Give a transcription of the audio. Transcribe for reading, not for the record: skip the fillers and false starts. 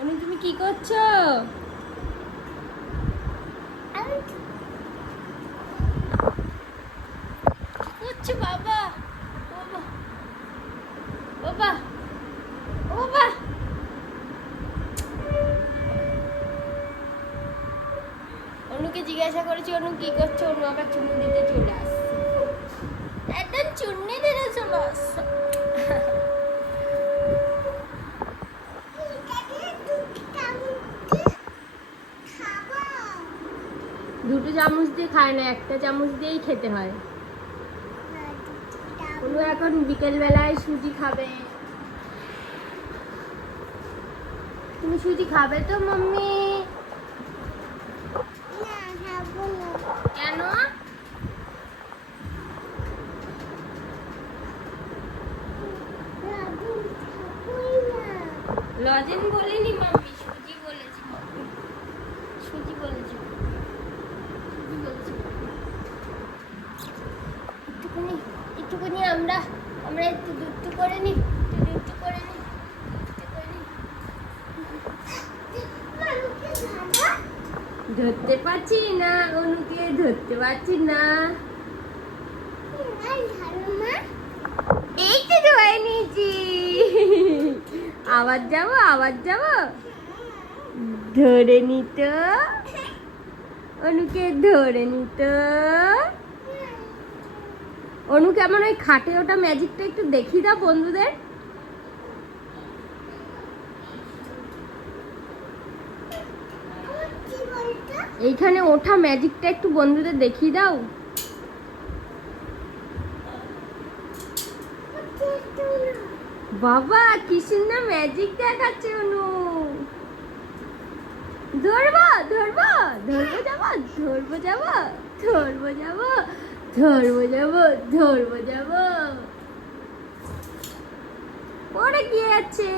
অনু তুমি কি করছো? কি করছো বাবা? বাবা বাবা বাবা, অনুকে জিজ্ঞাসা করেছি অনু কি করছো, অনু আবার চুমু দিতে চলে আসছে। একদম চুন্নি দিতে চলে আসছে। দুটো চামচ দিয়ে খায় না, একটা চামচ দিয়েই খেতে হয়। অনু এখন বিকেল বেলায় সুজি খাবে। তুমি সুজি খাবে তো মাম্মি? কেন? লজেন বলিনি মাম্মি, সুজি বলেছি। সুজি বলেছি, সুজি বলেছি। একটুখানি একটুখানি আমরা আমরা একটু দুধটু করে নিই, একটু দুধটু করে নিই, দুধটু করে নিই। ধরতে পারছি না অনুকে, ধরতে পারছি না। এই তো ধরে নিয়েছি। আবার যাবো, আবার যাবো। ধরে নিত, অনুকে ধরে নিত। অনু কেমন ওই খাটে ওটা ম্যাজিকটা একটু দেখিয়ে দাও বন্ধুদের। এইখানে ওঠা ম্যাজিকটা একটু বন্ধুদের দেখিয়ে দাও। বাবা কি সুন্দর ম্যাজিক দেখাচ্ছে অনু। ধরবো ধরবো ধরবো যাবো, ধরবো যাবো, ধরবো যাবো, ধরবো যাবো, ধরবো যাবো। ওরে কি আছে?